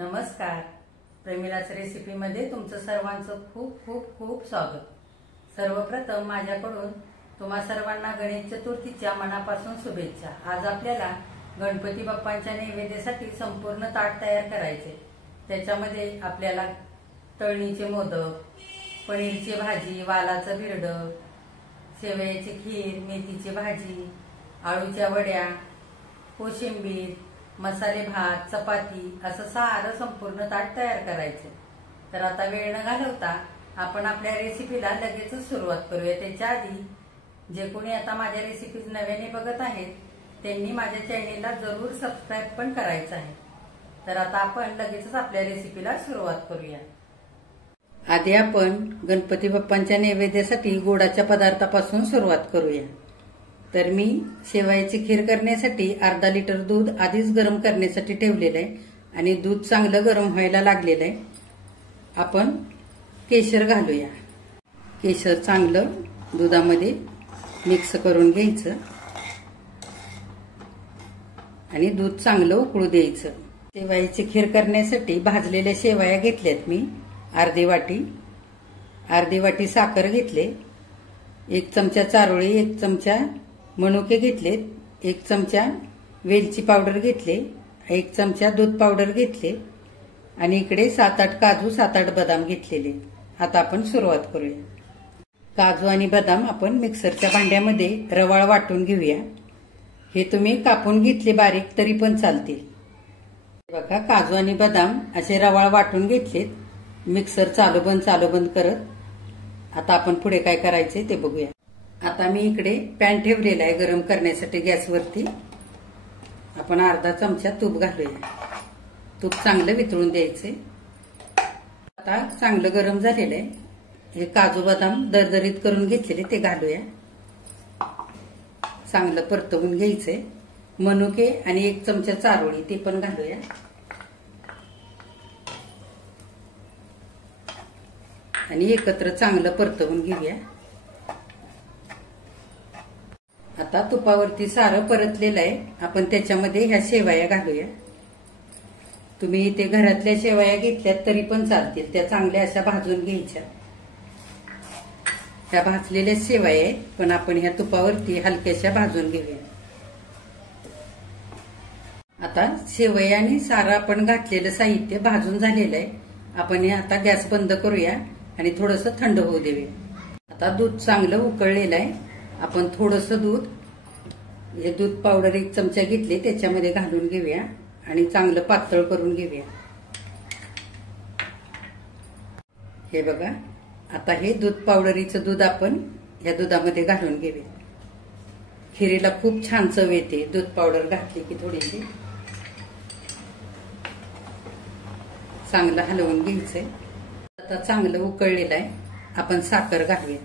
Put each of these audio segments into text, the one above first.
नमस्कार. प्रेमिलाच रेसिपीमध्ये तुमचं सर्वांचं खूप खूप खूप स्वागत. सर्वप्रथम माझ्याकडून तुम्हा सर्वांना गणेश चतुर्थीच्या मनापासून शुभेच्छा. आज आपल्याला गणपती बाप्पांच्या नैवेद्यासाठी संपूर्ण ताट तयार करायचे. त्याच्यामध्ये आपल्याला तळणीचे मोदक, पनीरची भाजी, वालाचं बिरडं, शेवयाची खीर, मेथीची भाजी, आळूच्या वड्या, कोशिंबीर, मसाले भात, चपाती असं सारं संपूर्ण ताट तयार करायचे. तर आता वेळ न घालवता आपण आपल्या रेसिपीला लगेचच सुरुवात करूया. त्याच्या आधी जे कोणी आता माझ्या रेसिपीज नव्याने बघत आहेत त्यांनी माझ्या चॅनेलला जरूर सबस्क्राईब पण करायचं आहे. तर आता आपण लगेचच आपल्या रेसिपीला सुरुवात करूया. आधी आपण गणपती बाप्पांच्या नैवेद्यासाठी गोडाच्या पदार्थापासून सुरुवात करूया. तर मी शेवयाची खीर करण्यासाठी अर्धा लिटर दूध आधीच गरम करण्यासाठी ठेवलेलं आहे आणि दूध चांगलं गरम व्हायला लागलेलं आहे. आपण केशर घालूया. केशर चांगलं दुधामध्ये मिक्स करून घ्यायचं आणि दूध चांगलं उकळू द्यायचं. शेवयाची खीर करण्यासाठी भाजलेल्या शेवया घेतल्यात मी अर्धी वाटी साखर घेतले, 1 चमचा चारोळी, 1 चमचा मनुके घेतलेत, 1 चमचा वेलची पावडर घेतले, 1 चमचा दूध पावडर घेतले आणि इकडे 7-8 काजू, 7-8 बदाम घेतलेले. आता आपण सुरुवात करूया. काजू आणि बदाम आपण मिक्सरच्या भांड्यामध्ये रवाळ वाटून घेऊया. हे तुम्ही कापून घेतले बारीक तरी पण चालतील. बघा, काजू आणि बदाम असे रवाळ वाटून घेतलेत. मिक्सर चालू बंद करत आता आपण पुढे काय करायचे ते बघूया. आता मी इकडे पॅन ठेवलेला आहे गरम करण्यासाठी गॅसवरती. आपण अर्धा चमचा तूप घालूया. तूप चांगलं वितळून द्यायचे. आता चांगलं गरम झालेलं आहे. हे काजू बदाम दरदरीत करून घेतलेले ते घालूया. चांगलं परतवून घ्यायचे. मनुके आणि 1 चमचा चारोळी ते पण घालूया. आणि एकत्र चांगलं परतवून घेऊया. आता तुपावरती सारं परतलेलं आहे. आपण त्याच्यामध्ये ह्या शेवया घालूया. तुम्ही इथे घरातल्या शेवया घेतल्यात तरी पण चालतील. त्या चांगल्या अशा भाजून घ्यायच्या. ह्या भाजलेल्या शेवया आहेत पण आपण ह्या तुपावरती हलक्याशा भाजून घेऊया. आता शेवया आणि सारं आपण घातलेलं साहित्य भाजून झालेलं आहे. आपण हे आता गॅस बंद करूया आणि थोडंसं थंड होऊ देऊया. आता दूध चांगलं उकळलेलं आहे. आपण थोडंसं दूध पावडर 1 चमचा घेतले त्याच्यामध्ये घालून घेऊया आणि चांगलं पातळ करून घेऊया. हे बघा, आता हे दूध पावडरीचं दूध आपण या दुधामध्ये घालून घेऊया. खिरीला खूप छान चव येते दूध पावडर घातली की. थोडीशी चांगलं हलवून घ्यायचंय. आता चांगलं उकळलेलं आहे. आपण साखर घालूया.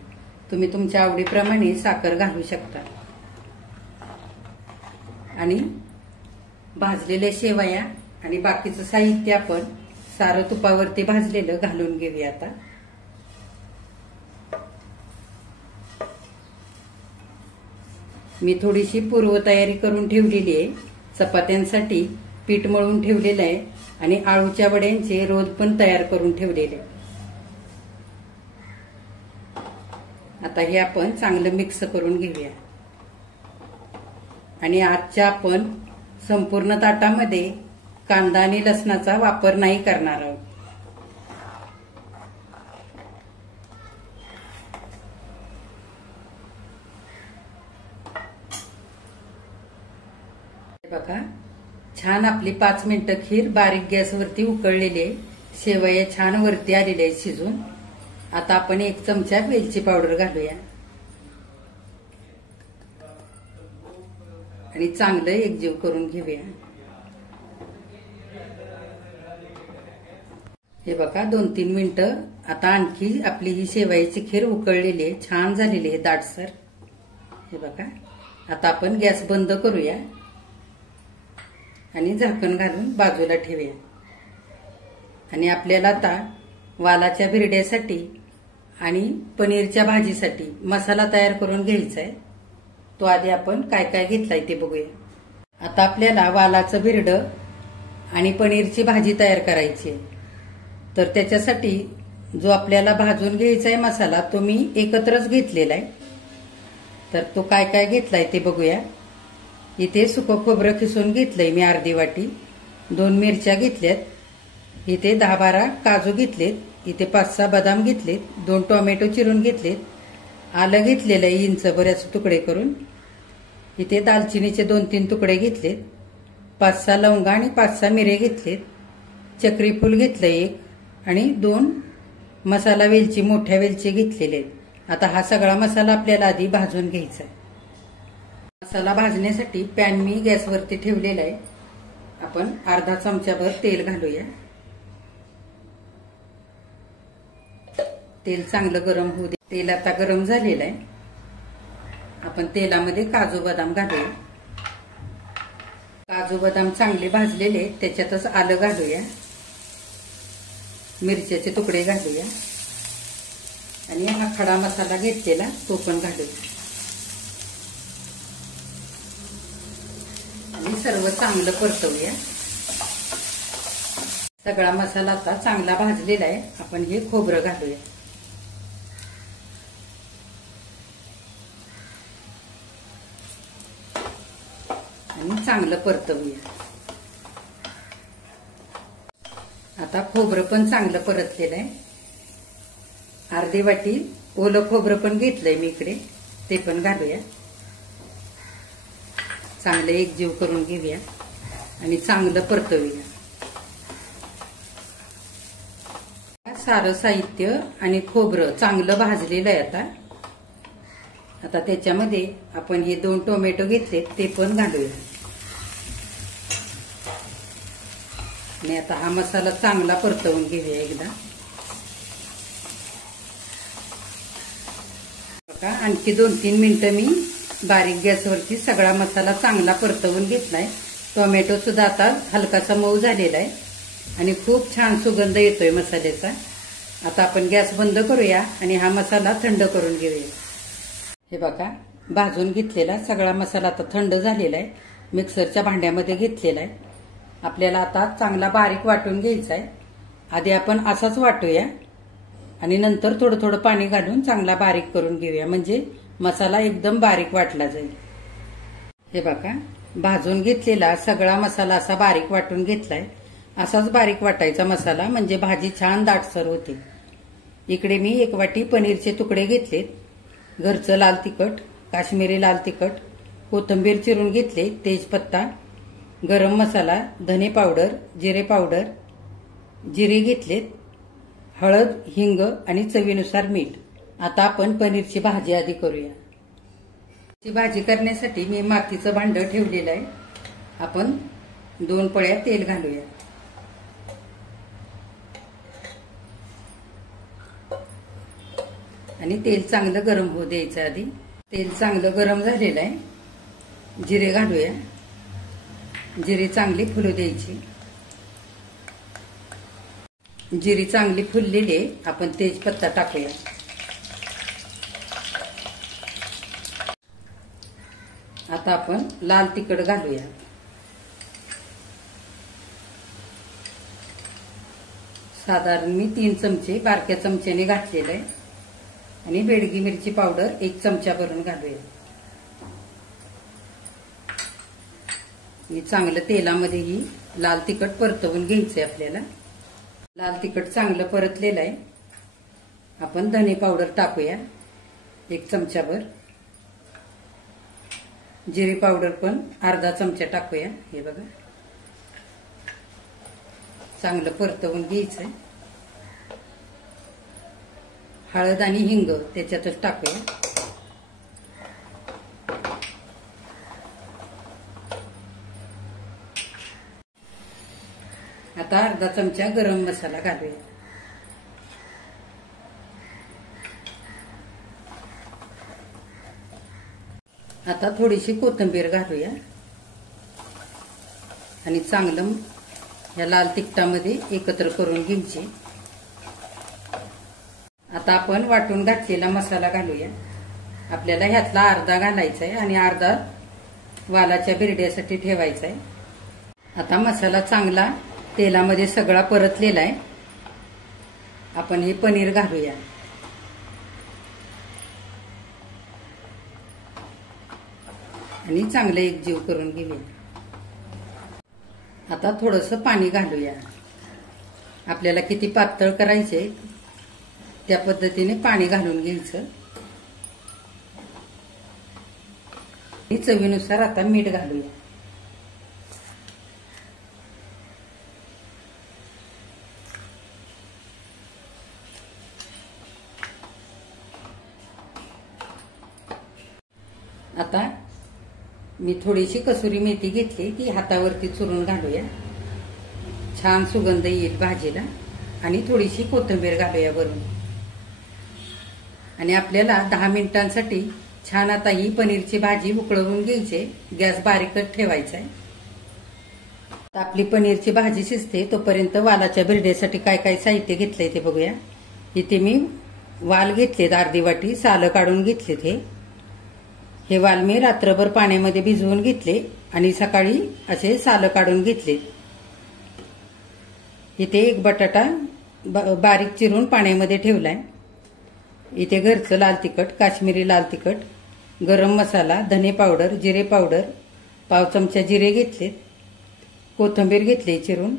तुम्ही तुमच्या आवडीप्रमाणे साखर घालू शकता. आणि भाजलेल्या शेवया आणि बाकीचं साहित्य आपण सारं तुपावरती भाजलेलं घालून घेऊया. आता मी थोडीशी पूर्वतयारी करून ठेवलेली आहे. चपात्यांसाठी पीठ मळून ठेवलेलं आहे आणि आळूच्या वड्यांचे रोल पण तयार करून ठेवलेले. आता हे आपण चांगलं मिक्स करून घेऊया. आणि आजच्या आपण संपूर्ण ताटामध्ये कांदा आणि लसणाचा वापर नाही करणार आहोत. बघा, छान आपली 5 मिनिटं खीर बारीक गॅसवरती उकळलेली आहे. शेवया छान वरती आलेले आहेत शिजून. आता आपण 1 चमचा वेलची पावडर घालूया आणि चांगलं एकजीव करून घेऊया. हे बघा, 2-3 मिनिटं. आता आणखी आपली ही शेवयाची खीर उकळलेली आहे, छान झालेली आहे दाटसर. हे बघा, आता आपण गॅस बंद करूया आणि झाकण घालून बाजूला ठेवूया. आणि आपल्याला आता वालाच्या बिरड्यासाठी आणि पनीरच्या भाजीसाठी मसाला तयार करून घ्यायचा आहे. तो आधी आपण काय काय घेतलाय ते बघूया. आता आपल्याला वालाचं बिरडं आणि पनीरची भाजी तयार करायची आहे. तर त्याच्यासाठी जो आपल्याला भाजून घ्यायचा आहे मसाला तो मी एकत्रच घेतलेला आहे. तर तो काय काय घेतलाय ते बघूया. इथे सुकं खोबरं खिसून घेतलंय मी अर्धी वाटी, 2 मिरच्या घेतल्यात, इथे 10-12 काजू घेतलेत, इथे 5-6 बदाम घेतलेत, 2 टोमॅटो चिरून घेतलेत, आलं घेतलेलं आहे इंचभर असे तुकडे करून, इथे दालचिनीचे 2-3 तुकडे घेतलेत, 5-6 लवंगा आणि 5-6 मिरे घेतलेत, चक्री फूल घेतलंय एक आणि 2 मसाला वेलची मोठ्या वेलची घेतलेले आहेत. आता हा सगळा मसाला आपल्याला आधी भाजून घ्यायचा आहे. मसाला भाजण्यासाठी पॅन मी गॅसवरती ठेवलेला आहे. आपण अर्धा चमचाभर तेल घालूया. तेल चांगलं गरम होऊ दे. तेल आता गरम झालेलं आहे. आपण तेलामध्ये काजू बदाम घालूया. काजू बदाम चांगले भाजलेले त्याच्यातच आलं घालूया, मिरच्याचे तुकडे घालूया आणि हा खडा मसाला घेतलेला तो पण घालूया आणि सर्व चांगलं परतवूया. सगळा मसाला आता चांगला भाजलेला आहे. आपण हे खोबरं घालूया आणि चांगलं परतवूया. आता खोबरं पण चांगलं परतलेलं आहे. अर्धी वाटी ओलं खोबरं पण घेतलंय मी इकडे, ते पण घालूया. चांगलं एकजीव करून घेऊया आणि चांगलं परतवूया. सारं साहित्य आणि खोबरं चांगलं भाजलेलं आहे. आता त्याच्यामध्ये आपण हे 2 टोमॅटो घेतले ते पण घालूया आणि आता हा मसाला चांगला परतवून घेऊया एकदा. बघा, आणखी 2-3 मिनिटं मी बारीक गॅसवरती सगळा मसाला चांगला परतवून घेतलाय. टोमॅटो सुद्धा आता हलकासा मऊ झालेला आहे आणि खूप छान सुगंध येतोय मसाल्याचा. आता आपण गॅस बंद करूया आणि हा मसाला थंड करून घेऊया. हे बघा, भाजून घेतलेला सगळा मसाला आता थंड झालेला आहे. मिक्सरच्या भांड्यामध्ये घेतलेला आहे. आपल्याला आता चांगला बारीक वाटून घ्यायचा आहे. आधी आपण असाच वाटूया आणि नंतर थोडं थोडं पाणी घालून चांगला बारीक करून घेऊया, म्हणजे मसाला एकदम बारीक वाटला जाईल. हे बघा, भाजून घेतलेला सगळा मसाला असा बारीक वाटून घेतलाय. असाच बारीक वाटायचा मसाला, म्हणजे भाजी छान दाटसर होते. इकडे मी 1 वाटी पनीरचे तुकडे घेतलेत, घरचं लाल तिखट, काश्मीरी लाल तिखट, कोथिंबीर चिरून घेतले, तेजपत्ता, गरम मसाला, धने पावडर, जिरे पावडर, जिरे घेतलेत, हळद, हिंग आणि चवीनुसार मीठ. आता आपण पनीरची भाजी आधी करूया. ती भाजी करण्यासाठी मी मातीचं भांड ठेवलेलं आहे. आपण 2 पळ्या तेल घालूया. आणि तेल चांगलं गरम होऊ द्यायचं. आधी तेल चांगलं गरम झालेलं आहे. जिरे घालूया. जिरे चांगली फुलू द्यायची. जिरी चांगली फुललेली आहे. आपण तेजपत्ता टाकूया. आता आपण लाल तिखट घालूया. साधारण मी 3 चमचे बारक्या चमच्याने घातलेलं आहे आणि बेडगी मिरची पावडर 1 चमचा भरून घालूया. हे चांगलं तेलामध्ये ही लाल तिखट परतवून घ्यायचंय आपल्याला. लाल तिखट चांगलं परतलेलं आहे. आपण धने पावडर टाकूया 1 चमचाभर. जिरे पावडर पण अर्धा चमचा टाकूया. हे बघा, चांगलं परतवून घ्यायचंय. हळद आणि हिंग त्याच्यातच टाकूया. आता अर्धा चमचा गरम मसाला घालूया. आता थोडीशी कोथिंबीर घालूया आणि चांगलं या लाल तिखटामध्ये एकत्र करून घ्यायची. आता आपण वाटून घातलेला मसाला घालूया. आपल्याला ह्यातला अर्धा घालायचा आहे आणि अर्धा वालाच्या बिरड्यासाठी ठेवायचा आहे. आता मसाला चांगला तेलामध्ये सगळा परतलेला आहे. आपण हे पनीर घालूया आणि चांगलं एकजीव करून घेऊया. आता थोडंसं पाणी घालूया. आपल्याला किती पातळ करायचे त्या पद्धतीने पाणी घालून घ्यायचं. चवीनुसार आता मीठ घालूया. आता मी थोडीशी कसुरी मेथी घेतली, ती हातावरती चुरून घालूया. छान सुगंध येईल भाजीला. आणि थोडीशी कोथिंबीर घालूया वरून. आणि आपल्याला 10 मिनिटांसाठी छान आता ही पनीरची भाजी उकळवून घ्यायची. गॅस बारीकच ठेवायचा आहे. आपली पनीरची भाजी शिजते तोपर्यंत वालाच्या बिरड्यासाठी काय काय साहित्य घेतलंय ते बघूया. इथे मी वाल घेतलेत अर्धी वाटी, सालं काढून घेतलेत. हे वाल मी रात्रभर पाण्यामध्ये भिजवून घेतले आणि सकाळी असे सालं काढून घेतले. इथे एक बटाटा बारीक चिरून पाण्यामध्ये ठेवलाय. इथे घरचं लाल तिखट, काश्मीरी लाल तिखट, गरम मसाला, धने पावडर, जिरे पावडर, पाव चमचा जिरे घेतलेत, कोथिंबीर घेतली चिरून,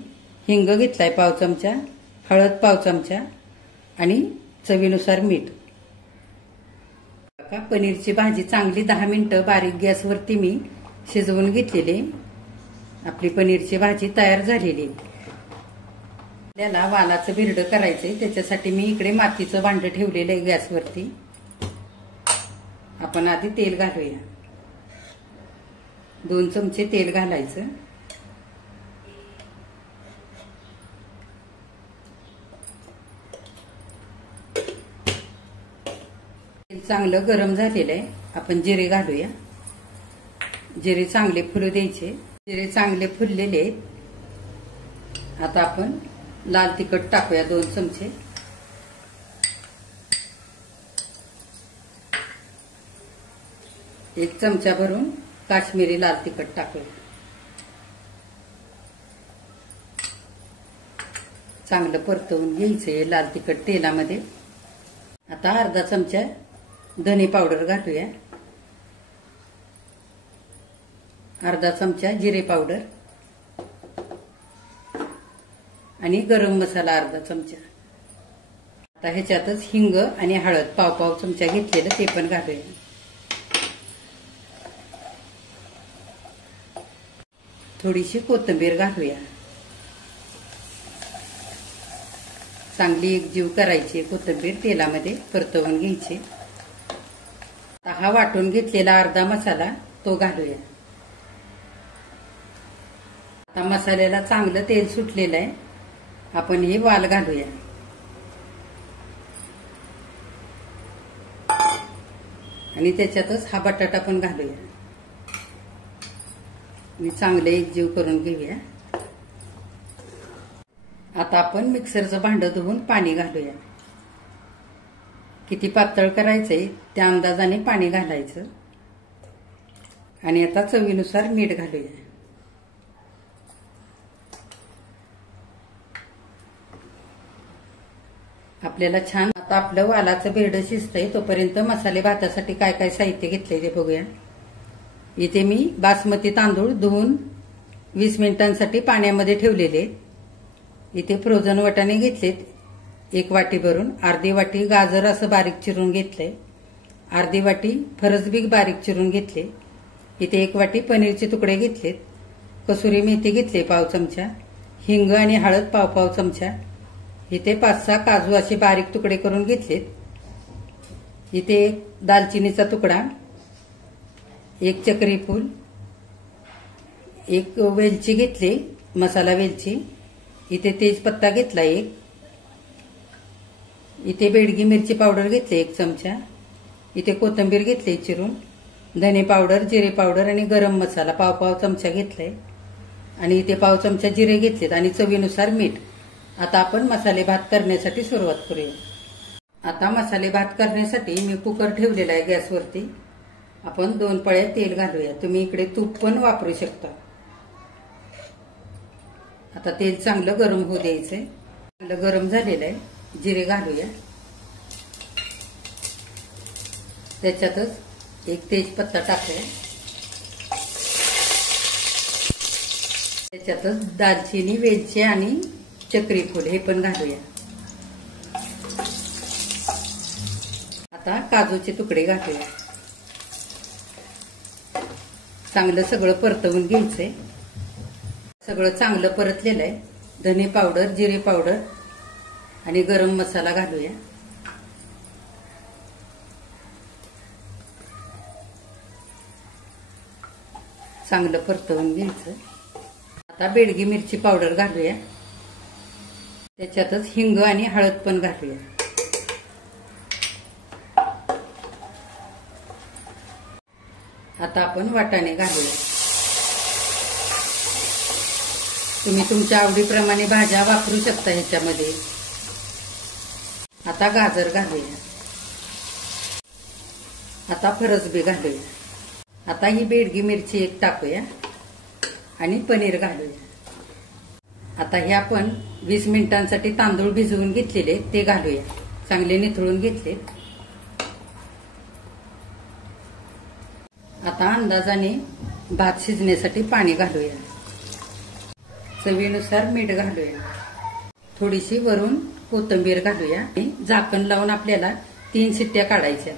हिंग घेतलाय पाव चमचा, हळद पाव चमचा आणि चवीनुसार मीठ. पनीरची भाजी चांगली 10 मिनिटं बारीक गॅसवरती मी शिजवून घेतलेली. आपली पनीरची भाजी तयार झालेली. आपल्याला वालाचं बिरडं करायचंय, त्याच्यासाठी मी इकडे मातीचं भांडं ठेवलेलं आहे गॅसवरती. आपण आधी तेल घालूया. 2 चमचे तेल घालायचं. तेल चांगलं गरम झालेलं आहे. आपण जिरे घालूया. जिरे चांगले फुलू द्यायचे. जिरे चांगले फुललेले आहेत. आता आपण लाल तिखट टाकूया 2 चमचे. एक चमचा भरून काश्मीरी लाल तिखट टाकूया. चांगलं परतवून घ्यायचंय लाल तिखट तेलामध्ये. आता अर्धा चमचा धने पावडर घालूया. अर्धा चमचा जिरे पावडर आणि गरम मसाला अर्धा चमचा. आता ह्याच्यातच हिंग आणि हळद पाव चमचा घेतलेलं ते पण घालूया. थोडीशी कोथिंबीर घालूया. चांगली एकजीव करायची. कोथिंबीर तेलामध्ये परतवून घ्यायची. हा वाटून घेतलेला अर्धा मसाला तो घालूया. आता मसाल्याला चांगलं तेल सुटलेलं आहे. आपण हे वाल घालूया. आणि त्याच्यातच हा बटाटा पण घालूया. आणि चांगले एकजीव करून घेऊया. आता आपण मिक्सरचं भांडं धुवून पाणी घालूया. किती पातळ करायचंय त्या अंदाजाने पाणी घालायचं. आणि आता चवीनुसार मीठ घालूया. आपल्याला छान आता आपलं वालाचं बिरडं शिजतंय तोपर्यंत मसाले भातासाठी काय काय साहित्य घेतलंय ते बघूया. इथे मी बासमती तांदूळ धुवून 20 मिनिटांसाठी पाण्यामध्ये ठेवलेले. इथे फ्रोझन वाटाणे घेतलेत 1 वाटी भरून. अर्धी वाटी गाजर असं बारीक चिरून घेतलंय. अर्धी वाटी फरसबी बारीक चिरून घेतले. इथे 1 वाटी पनीरचे तुकडे घेतलेत. कसुरी मेथी घेतली पाव चमचा. हिंग आणि हळद पाव चमचा. इथे 5-6 काजू असे बारीक तुकडे करून घेतलेत. इथे 1 दालचिनीचा तुकडा, 1 चक्री फूल, 1 वेलची घेतली मसाला वेलची. इथे तेजपत्ता घेतला 1. इथे बेडगी मिरची पावडर घेतली 1 चमचा. इथे कोथिंबीर घेतली चिरून. धने पावडर, जिरे पावडर आणि गरम मसाला पाव चमचा घेतलाय. आणि इथे पाव चमचा जिरे घेतलेत आणि चवीनुसार मीठ. आता आपण मसाले भात करण्यासाठी सुरुवात करूया. आता मसाले भात करण्यासाठी मी कुकर ठेवलेला आहे गॅसवरती. आपण 2 पळ्या तेल घालूया. तुम्ही इकडे तूप पण वापरू शकता. आता तेल चांगलं गरम होऊ द्यायचंय. चांगलं गरम झालेलं आहे. जिरे घालूया. त्याच्यातच एक तेजपत्ता टाकूया. त्याच्यातच दालचिनी, वेलची आणि चक्री फूल हे पण घालूया. आता काजूचे तुकडे घालूया. चांगलं सगळं परतवून घ्यायचंय. सगळं चांगलं परतलेलं आहे. धने पावडर, जिरे पावडर आणि गरम मसाला घालूया. चांगलं परतवून घ्यायचं. आता बेडगी मिरची पावडर घालूया. त्याच्यातच हिंग आणि हळद पण घालूया. आता आपण वाटाणे घालूया. तुम्ही तुमच्या आवडीप्रमाणे भाज्या वापरू शकता ह्याच्यामध्ये. आता गाजर घालूया. आता फरसबी घालूया. आता ही बेडगी मिरची एक टाकूया आणि पनीर घालूया. आता हे आपण 20 मिनिटांसाठी तांदूळ भिजवून घेतलेले ते घालूया. चांगले निथळून घेतले. आता अंदाजाने भात शिजण्यासाठी पाणी घालूया. चवीनुसार मीठ घालूया. थोडीशी वरून कोथिंबीर घालूया. झाकण लावून आपल्याला 3 शिट्ट्या काढायच्या.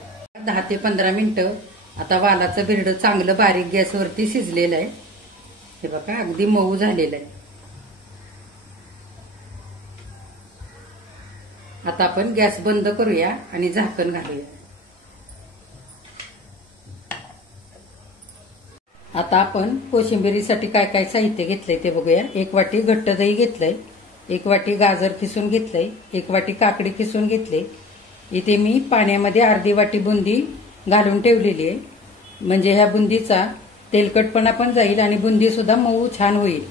10 ते 15 मिनिटं. आता वालाचं बिरडं चांगलं बारीक गॅसवरती शिजलेलं आहे. हे बघा अगदी मऊ झालेलं आहे. आता आपण गॅस बंद करूया आणि झाकण घालूया. आता आपण कोशिंबिरीसाठी काय काय साहित्य घेतलंय ते बघूया. 1 वाटी घट्ट दही घेतलंय. 1 वाटी गाजर किसून घेतलंय. 1 वाटी काकडी किसून घेतले. इथे मी पाण्यामध्ये अर्धी वाटी बुंदी घालून ठेवलेली आहे. म्हणजे ह्या बुंदीचा तेलकटपणा पण जाईल आणि बुंदी सुद्धा मऊ छान होईल.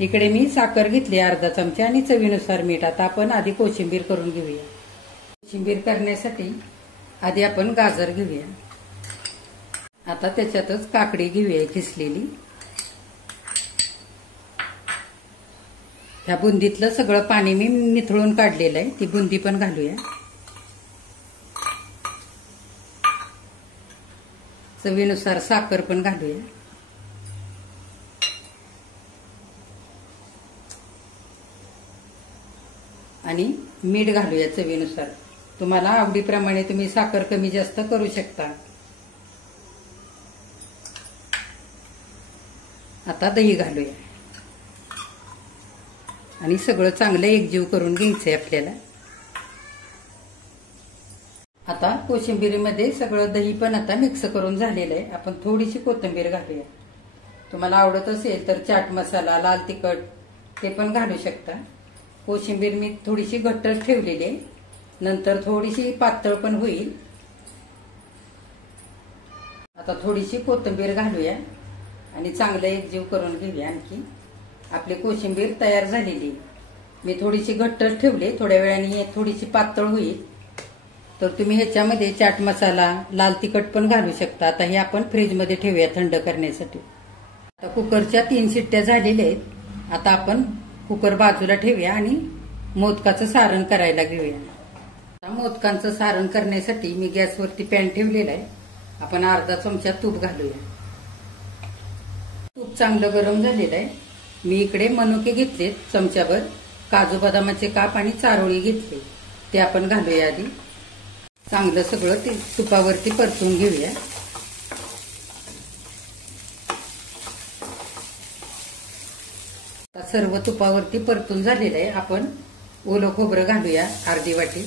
इकडे मी साखर घेतली अर्धा चमचा आणि चवीनुसार मीठ. आता आपण आधी कोशिंबीर करून घेऊया. कोशिंबीर करण्यासाठी आधी आपण गाजर घेऊया. आता त्याच्यातच काकडी घेऊया किसलेली. ह्या बुंदीतलं सगळं पाणी मी निथळून काढलेलं आहे. ती बुंदी पण घालूया. चवीनुसार साखर पण घालूया. आणि मीठ घालूया चवीनुसार. तुम्हाला आवडीप्रमाणे तुम्ही साखर कमी जास्त करू शकता. आता दही घालूया आणि सगळं चांगलं एकजीव करून घ्यायचंय आपल्याला. आता कोशिंबिरीमध्ये सगळं दही पण आता मिक्स करून झालेलं आहे. आपण थोडीशी कोथिंबीर घालूया. तुम्हाला आवडत असेल तर चाट मसाला, लाल तिखट ते पण घालू शकता. कोशिंबीर मी थोडीशी घट्टच ठेवलेली आहे. नंतर थोडीशी पातळ पण होईल. आता थोडीशी कोथिंबीर घालूया आणि चांगलं एकजीव करून घेऊया. आणखी आपली कोशिंबीर तयार झालेली. मी थोडीशी घट्टच ठेवली. थोड्या वेळाने थोडीशी पातळ होईल. तर तुम्ही ह्याच्यामध्ये चाट मसाला, लाल तिखट पण घालू शकता. आता हे आपण फ्रीजमध्ये ठेवूया थंड करण्यासाठी. आता कुकरच्या 3 शिट्ट्या झालेल्या आहेत. आता आपण कुकर बाजूला ठेवूया आणि मोदकाचं सारण करायला घेऊया. आता मोदकांचं सारण करण्यासाठी मी गॅसवरती पॅन ठेवलेला आहे. आपण अर्धा चमचा तूप घालूया. तूप चांगलं गरम झालेलं आहे. मी इकडे मनुके घेतलेत चमच्याभर. काजू बदामाचे काप आणि चारोळी घेतले ते आपण घालूया. आधी चांगलं सगळं ते तुपावरती परतून घेऊया. आता सर्व तुपावरती परतून झालेलं आहे. आपण ओलं खोबरं घालूया अर्धी वाटी.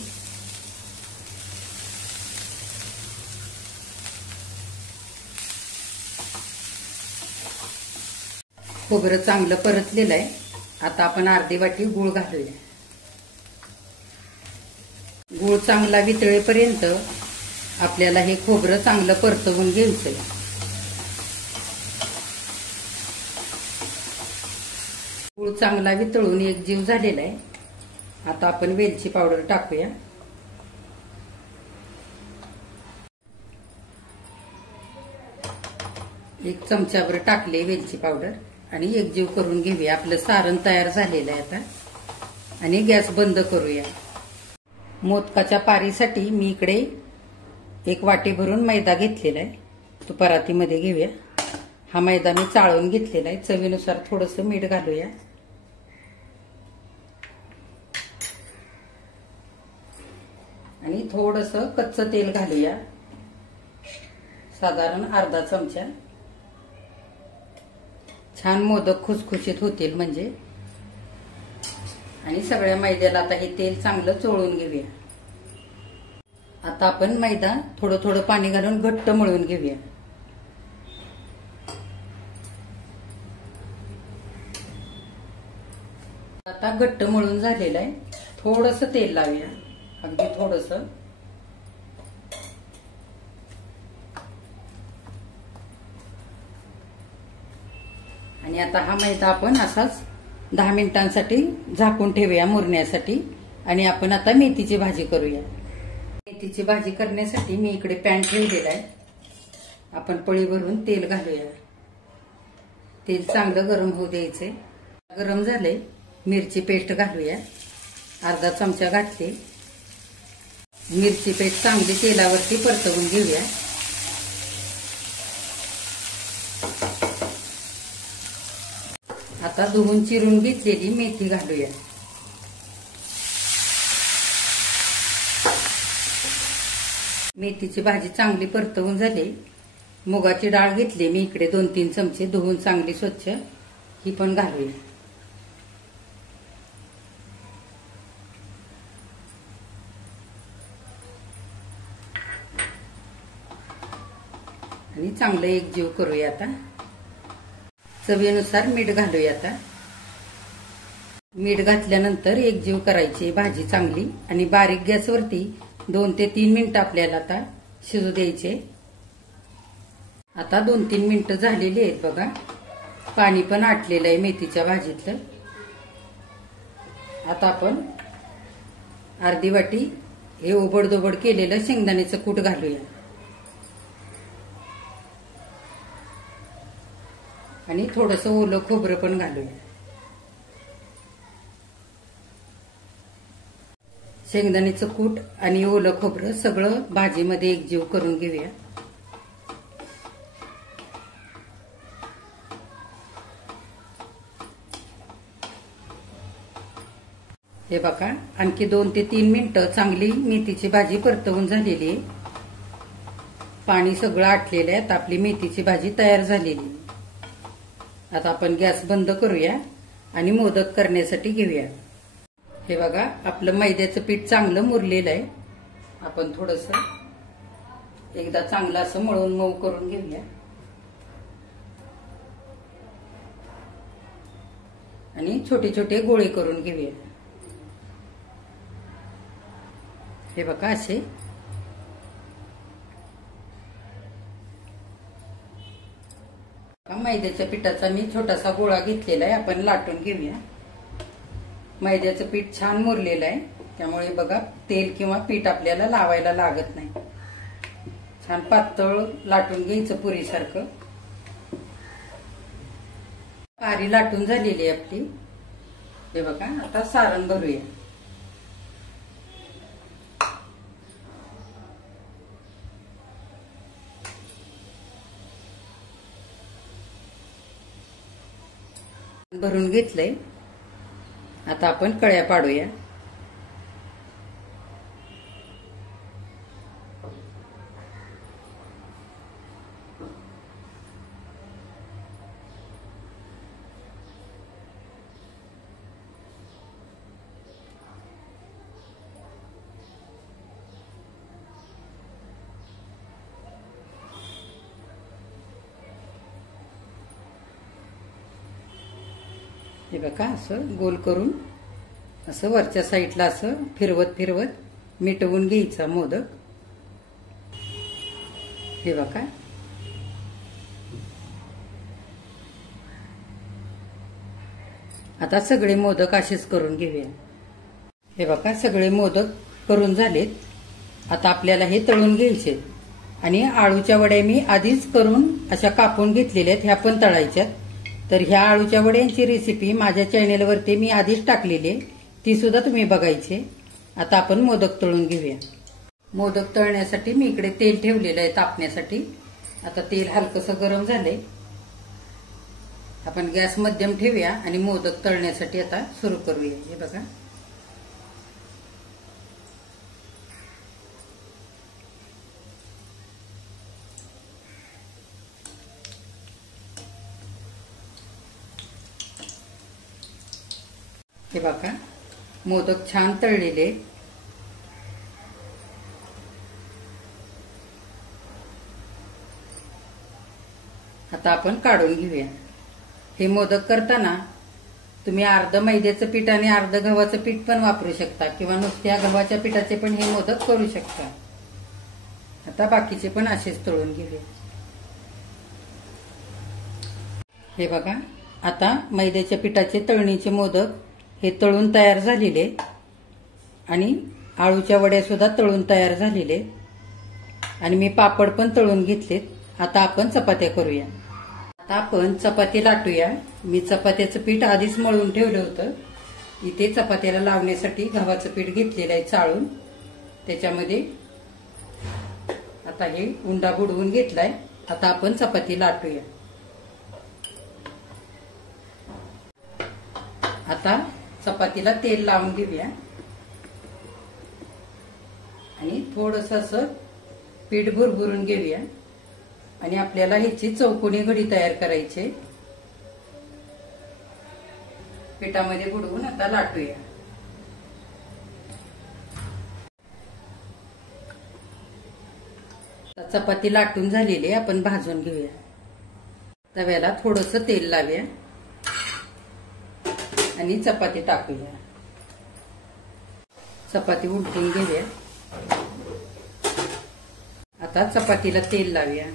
खोबरं चांगलं परतलेलं आहे. आता आपण अर्धी वाटी गूळ घालूया. गूळ चांगला वितळेपर्यंत आपल्याला हे खोबरं चांगलं परतवून घ्यायचंय. गूळ चांगला वितळून एकजीव झालेला आहे. आता आपण वेलची पावडर टाकूया. एक चमच्याभर टाकले वेलची पावडर आणि एकजीव करून घेऊया. आपलं सारण तयार झालेलं आहे आता. आणि गॅस बंद करूया. मोदकाच्या पारीसाठी मी इकडे 1 वाटी भरून मैदा घेतलेला आहे. तो परातीमध्ये घेऊया. हा मैदा मी चाळून घेतलेला आहे. चवीनुसार थोडंसं मीठ घालूया. आणि थोडंसं कच्चं तेल घालूया, साधारण अर्धा चमचा. छान मोदक खुसखुशीत होतील म्हणजे. आणि सगळ्या मैद्याला आता हे तेल चांगलं चोळून घेऊया. आता आपण मैदा थोडं थोडं पाणी घालून घट्ट मळून घेऊया. आता घट्ट मळून झालेलं आहे. थोडंसं तेल लावूया, अगदी थोडंसं. आणि आता हा मैदा आपण असाच 10 मिनिटांसाठी झाकून ठेवूया मुरण्यासाठी. आणि आपण आता मेथीची भाजी करूया. मेथीची भाजी करण्यासाठी मी इकडे पॅन ठेवलेला आहे. आपण पळी भरून तेल घालूया. तेल चांगलं गरम होऊ द्यायचे. गरम झाले. मिरची पेस्ट घालूया. अर्धा चमचा घातली. मिरची पेस्ट चांगली तेलावरती परतवून घेऊया. आता धुवून चिरून घेतलेली मेथी घालूया. मेथीची भाजी चांगली परतवून झाली. मुगाची डाळ घेतली मी इकडे 2-3 चमचे धुवून चांगली स्वच्छ. ही पण घालूया. आणि चांगलं एकजीव करूया. आता चवीनुसार मीठ घालूया. आता मीठ घातल्यानंतर एकजीव करायची भाजी चांगली. आणि बारीक गॅसवरती 2 ते 3 मिनिटं आपल्याला आता शिजू द्यायचे. आता 2-3 मिनिटं झालेली आहेत बघा. पाणी पण आटलेलं आहे मेथीच्या भाजीतलं. आता आपण अर्धी वाटी हे ओबडधोबड केलेलं शेंगदाण्याचं कूट घालूया. आणि थोडंसं ओलं खोबरं पण घालूया. शेंगदाण्याचं कूट आणि ओलं खोबरं सगळं भाजीमध्ये एकजीव करून घेऊया. हे बघा, आणखी 2 ते 3 मिनिटं चांगली मेथीची भाजी परतवून झालेली आहे. पाणी सगळं आटलेलं आहे. आता आपली मेथीची भाजी तयार झालेली. आता आपण गॅस बंद करूया आणि मोदक करण्यासाठी घेऊया. हे बघा, आपलं मैद्याचं पीठ चांगलं मुरलेलं आहे. आपण थोडंसं एकदा चांगलं असं मळून मऊ करून घेऊया. आणि छोटे छोटे गोळे करून घेऊया. हे बघा असे. मैद्याच्या पिठाचा मी छोटासा गोळा घेतलेला आहे. आपण लाटून घेऊया. मैद्याचं पीठ छान मुरलेलं आहे. त्यामुळे बघा तेल किंवा पीठ आपल्याला लावायला लागत नाही. छान पातळ लाटून घ्यायचं पुरीसारखं. पारी लाटून झालेली आहे आपली. हे बघा, आता सारण भरूया. भरून घेतलंय. आता आपण कळ्या पाडूया. हे बघा, असं गोल करून असं वरच्या साईडला असं फिरवत फिरवत मिटवून घ्यायचा मोदक. हे बघा, आता सगळे मोदक असेच करून घेऊया. हे बघा, सगळे मोदक करून झालेत. आता आपल्याला हे तळून घ्यायचे. आणि आळूच्या वड्या मी आधीच करून अशा कापून घेतलेल्या आहेत. ह्या पण तळायच्यात. तर ह्या आळूच्या वड्यांची रेसिपी माझ्या चॅनेलवरती मी आधीच टाकलेली आहे, ती सुद्धा तुम्ही बघायची. आता आपण मोदक तळून घेऊया. मोदक तळण्यासाठी मी इकडे तेल ठेवलेलं आहे तापण्यासाठी. आता तेल हलकसं गरम झालंय. आपण गॅस मध्यम ठेवूया आणि मोदक तळण्यासाठी आता सुरू करूया. हे बघा, हे बघा मोदक छान तळलेले. आता आपण काढून घेऊया. हे मोदक करताना तुम्ही अर्ध मैद्याचं पीठ आणि अर्ध गव्हाचं पीठ पण वापरू शकता किंवा नुसत्या गव्हाच्या पिठाचे पण हे मोदक करू शकता. आता बाकीचे पण असेच तळून घेऊया. हे बघा, आता मैद्याच्या पिठाचे तळणीचे मोदक हे तळून तयार झालेले आणि आळूच्या वड्या सुद्धा तळून तयार झालेले आणि मी पापड पण तळून घेतलेत. आता आपण चपात्या करूया. आता आपण चपाती लाटूया. मी चपात्याचं पीठ आधीच मळून ठेवलं होतं. इथे चपात्याला लावण्यासाठी गव्हाचं पीठ घेतलेलं आहे चाळून. त्याच्यामध्ये आता हे उंडा बुडवून घेतलाय. आता आपण चपाती लाटूया. आता चपातीला तेल लावून घेऊया आणि थोडंसं असं पीठ भुरभुरून घेऊया आणि आपल्याला ह्याची चौकोनी घडी तयार करायची. पिठामध्ये बुडवून आता लाटूया. चपाती लाटून झालेली आपण भाजून घेऊया. तव्याला थोडंसं तेल लावूया आणि चपाती टाकूया. चपाती उलटून घेऊया. आता चपातीला तेल लावूया.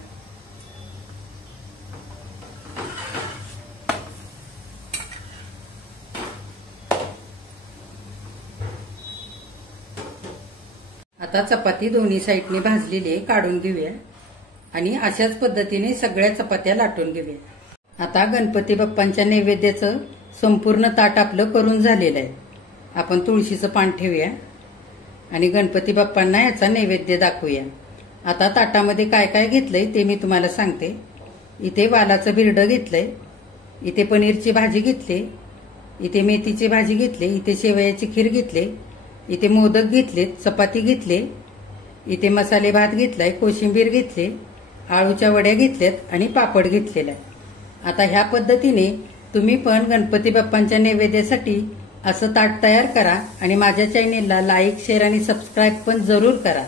आता चपाती दोन्ही साईडने भाजलेली आहे, काढून घेऊया आणि अशाच पद्धतीने सगळ्या चपात्या लाटून घेऊया. आता गणपती बाप्पांच्या नैवेद्याचं संपूर्ण ताट आपलं करून झालेलं आहे. आपण तुळशीचं पान ठेवूया आणि गणपती बाप्पांना याचा नैवेद्य दाखवूया. आता ताटामध्ये काय काय घेतलंय ते मी तुम्हाला सांगते. इथे वालाचं बिरडं घेतलंय, इथे पनीरची भाजी घेतली, इथे मेथीची भाजी घेतली, इथे शेवयाची खीर घेतली, इथे मोदक घेतले, चपाती घेतली, इथे मसाले भात घेतलाय, कोशिंबीर घेतली, आळूच्या वड्या घेतल्यात आणि पापड घेतलेला आहे. आता ह्या पद्धतीने तुम्ही पण गणपती बाप्पांच्या नैवेद्यासाठी असं ताट तयार करा आणि माझ्या चॅनेलला लाईक, शेअर आणि सबस्क्राईब पण जरूर करा.